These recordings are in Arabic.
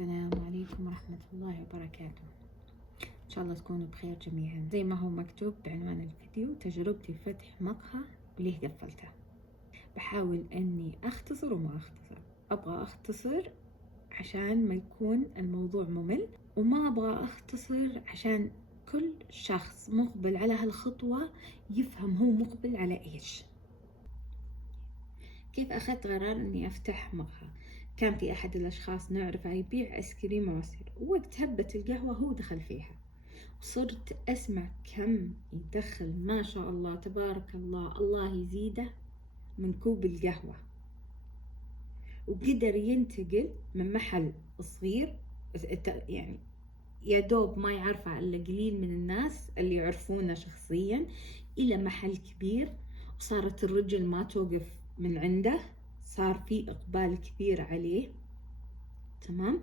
السلام عليكم ورحمة الله وبركاته. إن شاء الله تكونوا بخير جميعا. زي ما هو مكتوب بعنوان الفيديو، تجربتي فتح مقهى وليه قفلته. بحاول أني أختصر وما أختصر. أبغى أختصر عشان ما يكون الموضوع ممل، وما أبغى أختصر عشان كل شخص مقبل على هالخطوة يفهم هو مقبل على إيش. كيف أخذت قرار أني أفتح مقهى؟ كان في أحد الأشخاص نعرفه يبيع آيس كريم وعصير، ووقت هبة القهوة هو دخل فيها، وصرت أسمع كم يدخل ما شاء الله تبارك الله، الله يزيده من كوب القهوة، وقدر ينتقل من محل صغير يعني يا دوب ما يعرفه إلا قليل من الناس اللي يعرفونه شخصيا، إلى محل كبير، وصارت الرجل ما توقف من عنده، صار في إقبال كبير عليه. تمام،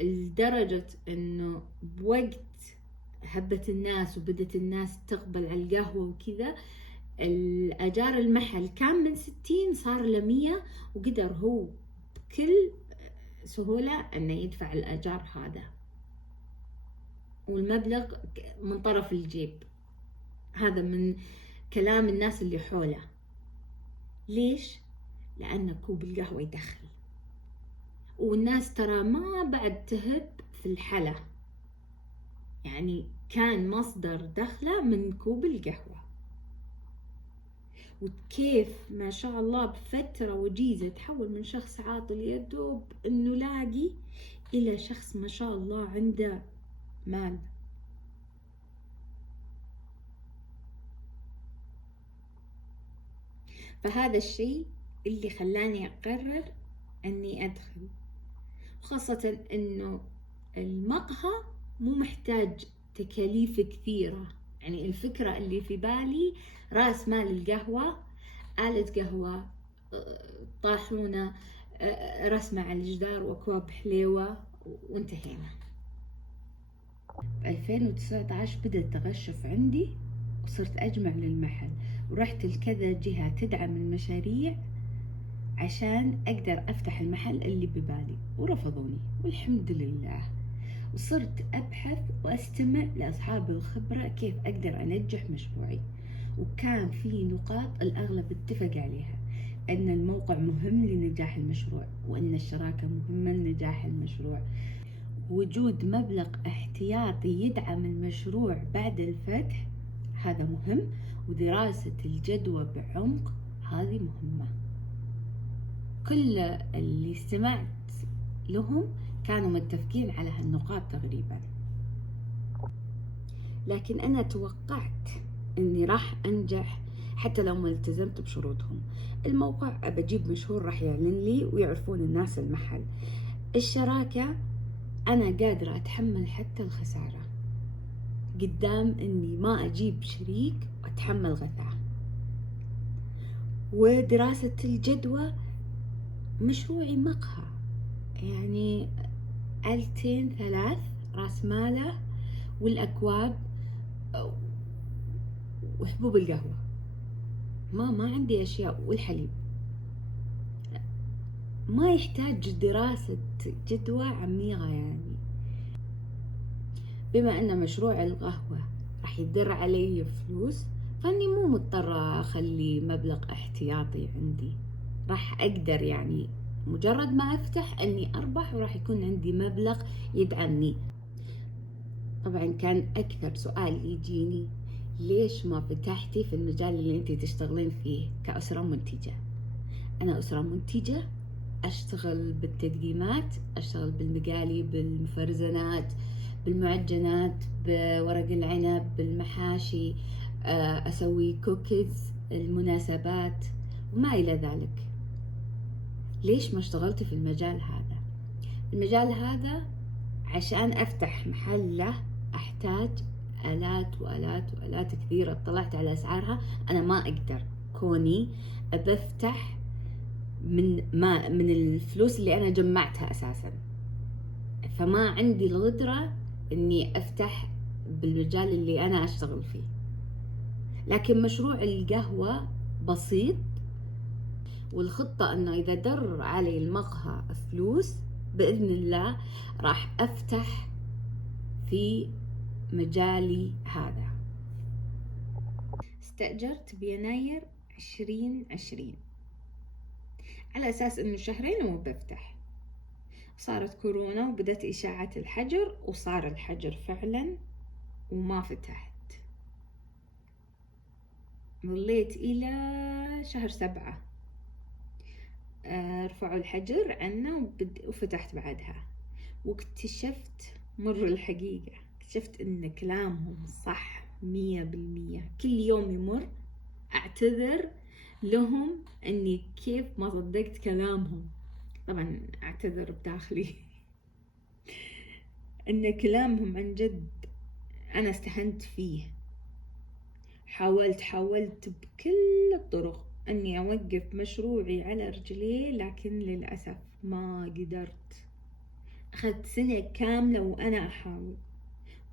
لدرجة إنه بوقت هبة الناس وبدت الناس تقبل على القهوة وكذا، الأجار المحل كان من 60 صار ل100، وقدر هو بكل سهولة إنه يدفع الأجار هذا، والمبلغ من طرف الجيب. هذا من كلام الناس اللي حوله. ليش؟ لأن كوب القهوة يدخل، والناس ترى ما بعد تهب في الحلا، يعني كان مصدر دخله من كوب القهوة. وكيف ما شاء الله بفترة وجيزة تحول من شخص عاطل يدوب انه لاقي الى شخص ما شاء الله عنده مال. فهذا الشيء اللي خلاني اقرر اني ادخل، خاصة انه المقهى مو محتاج تكاليف كثيرة. يعني الفكرة اللي في بالي راس مال القهوة، آلة قهوة، طاحونة، رسمة على الجدار وأكواب حليوة، وانتهينا. 2019 بدأت تغشف عندي، وصرت أجمع للمحل، ورحت لكذا جهة تدعم المشاريع عشان أقدر أفتح المحل اللي ببالي، ورفضوني والحمد لله. وصرت أبحث وأستمع لأصحاب الخبرة كيف أقدر أنجح مشروعي، وكان في نقاط الأغلب اتفق عليها، أن الموقع مهم لنجاح المشروع، وأن الشراكة مهمة لنجاح المشروع، وجود مبلغ احتياطي يدعم المشروع بعد الفتح هذا مهم، ودراسة الجدوى بعمق هذه مهمة. كل اللي استمعت لهم كانوا متفقين على هالنقاط تقريبا، لكن أنا توقعت أني راح أنجح حتى لو ما التزمت بشروطهم. الموقع أبى أجيب مشهور راح يعلن لي ويعرفون الناس المحل. الشراكة أنا قادرة أتحمل حتى الخسارة قدام أني ما أجيب شريك وأتحمل غثاء. ودراسة الجدوى، مشروعي مقهى، يعني 2,300 راس ماله، والأكواب وحبوب القهوة، ما عندي أشياء، والحليب. ما يحتاج دراسة جدوى عميقة. يعني بما أن مشروع القهوة راح يدر علي فلوس، فأني مو مضطرة أخلي مبلغ احتياطي عندي، راح أقدر يعني مجرد ما أفتح أني أربح، وراح يكون عندي مبلغ يدعمني. طبعا كان أكثر سؤال يجيني، ليش ما فتحتي في المجال اللي انتي تشتغلين فيه كأسرة منتجة؟ أنا أسرة منتجة، أشتغل بالتقديمات، أشتغل بالمقالي، بالمفرزنات، بالمعجنات، بورق العنب، بالمحاشي، أسوي كوكيز، المناسبات وما إلى ذلك. ليش ما اشتغلت في المجال هذا؟ المجال هذا عشان أفتح محله أحتاج آلات وآلات وآلات كثيرة. اطلعت على أسعارها، أنا ما أقدر كوني بفتح من الفلوس اللي أنا جمعتها أساسا، فما عندي القدرة إني أفتح بالمجال اللي أنا أشتغل فيه. لكن مشروع القهوة بسيط، والخطة إنه إذا در علي المقهى فلوس بإذن الله راح أفتح في مجالي هذا. استأجرت بيناير 2020 على أساس إنه شهرين وبفتح. صارت كورونا وبدت إشاعة الحجر، وصار الحجر فعلا وما فتحت. ظليت إلى شهر 7 رفعوا الحجر عنا وفتحت بعدها، واكتشفت مر الحقيقة، اكتشفت إن كلامهم صح 100%. كل يوم يمر أعتذر لهم إني كيف ما صدقت كلامهم. طبعا أعتذر بداخلي إن كلامهم عن جد أنا استهنت فيه. حاولت بكل الطرق أني أوقف مشروعي على رجليه، لكن للأسف ما قدرت. أخذت سنة كاملة وأنا أحاول،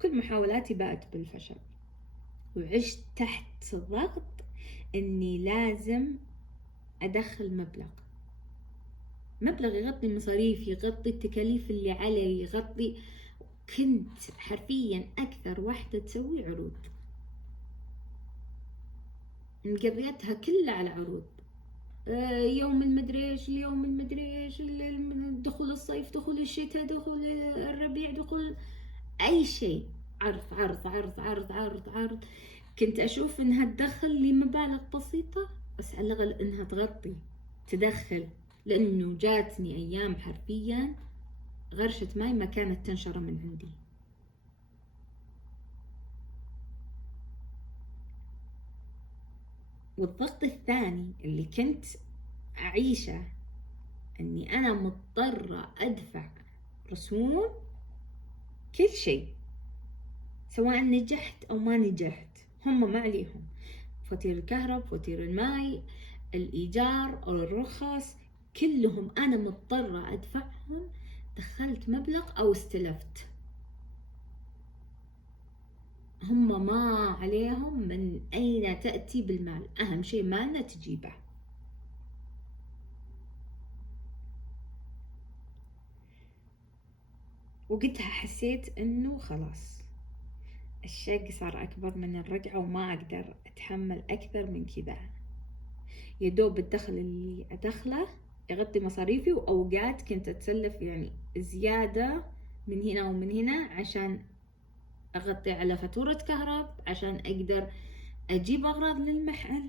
كل محاولاتي بقت بالفشل، وعشت تحت ضغط أني لازم أدخل مبلغ يغطي مصاريفي، يغطي التكاليف اللي علي، يغطي. كنت حرفيا أكثر واحدة تسوي عروض، مقضيتها كلها على عروض. يوم المدريش، اليوم المدريش، دخول الصيف، دخول الشتاء، دخول الربيع، دخول أي شيء، عرض عرض عرض عرض عرض عرض. كنت أشوف إنها تدخل لي مبالغ بسيطة، بس على الأقل إنها تدخل، لأنه جاتني أيام حرفيا غرشة ماي ما كانت تنشر من عندي. والضغط الثاني اللي كنت أعيشه أني أنا مضطرة أدفع رسوم كل شيء، سواء نجحت أو ما نجحت، هم ما عليهم. فواتير الكهرباء، فواتير الماء، الإيجار أو الرخص، كلهم أنا مضطرة أدفعهم. دخلت مبلغ أو استلفت، هم ما عليهم من أين تأتي بالمال، أهم شيء مالنا تجيبه. وقتها حسيت إنه خلاص الشق صار أكبر من الرقعة، وما أقدر أتحمل أكثر من كذا. يدوب الدخل اللي أدخله يغطي مصاريفي، وأوقات كنت أتسلف يعني زيادة من هنا ومن هنا عشان أغطي على فاتورة كهرب، عشان أقدر أجيب أغراض للمحل.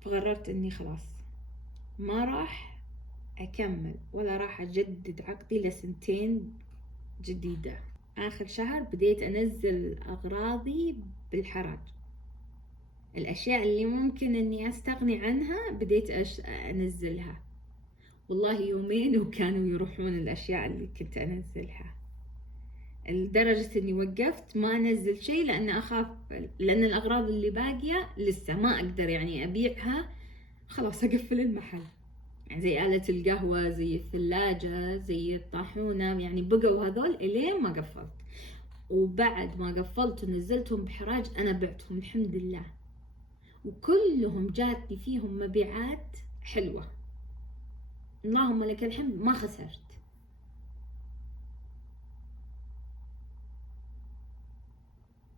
فقررت إني خلاص ما راح أكمل ولا راح أجدد عقدي لسنتين جديدة. آخر شهر بديت أنزل أغراضي بالحراج، الأشياء اللي ممكن أني أستغني عنها بديت أنزلها. والله يومين وكانوا يروحون الأشياء اللي كنت أنزلها، لدرجة أني وقفت ما أنزل شيء، لأن أخاف، لأن الأغراض اللي باقية لسه ما أقدر يعني أبيعها، خلاص أقفل المحل. يعني زي آلة القهوة، زي الثلاجة، زي الطاحونة، يعني بقوا هذول إلين ما قفلت. وبعد ما قفلت ونزلتهم بحراج أنا بعتهم الحمد لله، وكلهم جاتني فيهم مبيعات حلوة، اللهم لك الحمد، ما خسرت.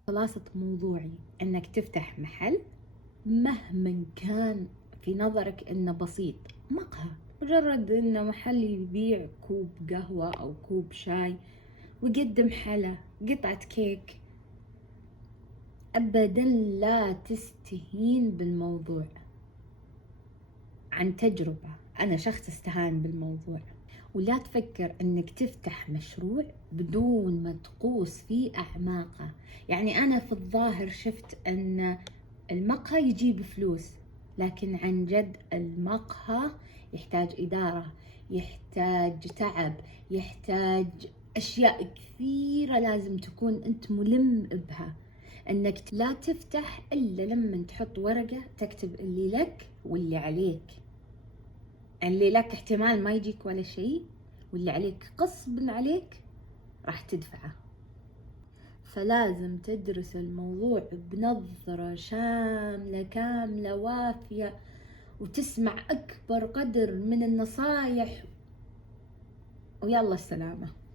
خلاصة موضوعي أنك تفتح محل مهما كان في نظرك إنه بسيط، مقهى، مجرد إنه محل يبيع كوب قهوة أو كوب شاي ويقدم حلا، قطعة كيك، أبدا لا تستهين بالموضوع. عن تجربة، أنا شخص استهان بالموضوع. ولا تفكر أنك تفتح مشروع بدون ما تقوس فيه أعماقه. يعني أنا في الظاهر شفت أن المقهى يجيب فلوس، لكن عن جد المقهى يحتاج إدارة، يحتاج تعب، يحتاج أشياء كثيرة لازم تكون أنت ملم بها. أنك لا تفتح إلا لما تحط ورقة تكتب اللي لك واللي عليك. اللي لك احتمال ما يجيك ولا شيء، واللي عليك غصب عليك راح تدفعه. فلازم تدرس الموضوع بنظرة شاملة كاملة وافية، وتسمع أكبر قدر من النصايح ويلا السلامة.